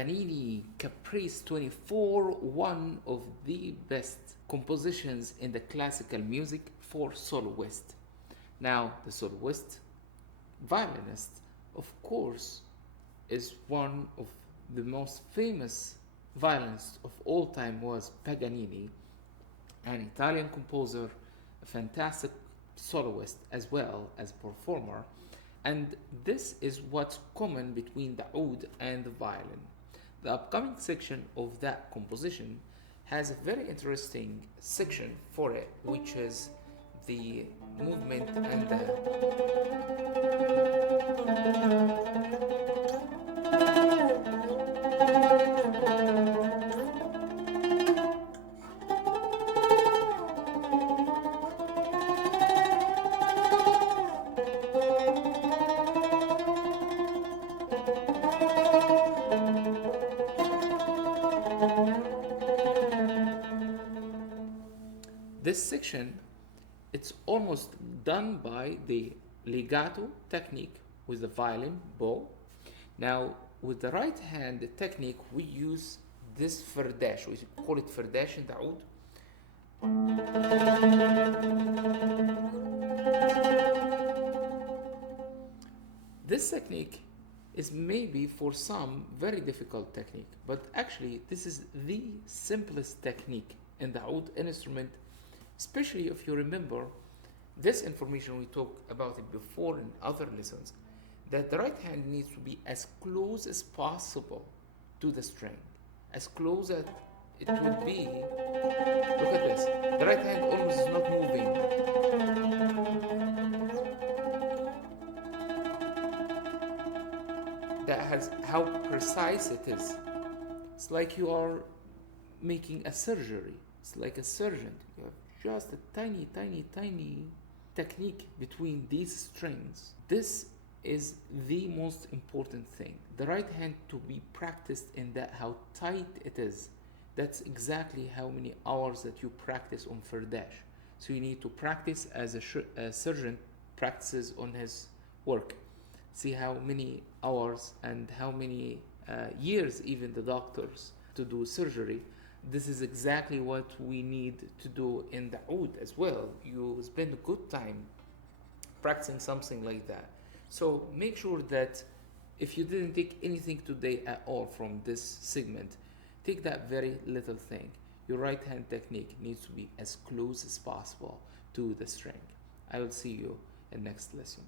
Paganini Caprice 24, one of the best compositions in the classical music for soloist. Now, the soloist violinist, of course, is one of the most famous violinists of all time was Paganini, an Italian composer, a fantastic soloist as well as performer. And this is what's common between the oud and the violin. The upcoming section of that composition has a very interesting section for it, which is the movement and this section, it's almost done by the legato technique with the violin bow. Now, with the right hand technique, we use this فرdash. We call it فرdash in the oud. This technique is maybe for some very difficult technique, but actually this is the simplest technique in the oud instrument, especially if you remember this information we talked about it before in other lessons, that the right hand needs to be as close as possible to the string, as close as it will be. Look at this, the right hand almost is not moving. That has how precise it is. It's like you are making a surgery. It's like a surgeon. You have just a tiny technique between these strings. This is the most important thing. The right hand to be practiced in that how tight it is. That's exactly how many hours that you practice on فرdash. So you need to practice as a surgeon practices on his work. See how many hours and how many years even the doctors to do surgery. This is exactly what we need to do in the oud as well. You spend a good time practicing something like that. So make sure that if you didn't take anything today at all from this segment, take that very little thing. Your right hand technique needs to be as close as possible to the string. I will see you in next lesson.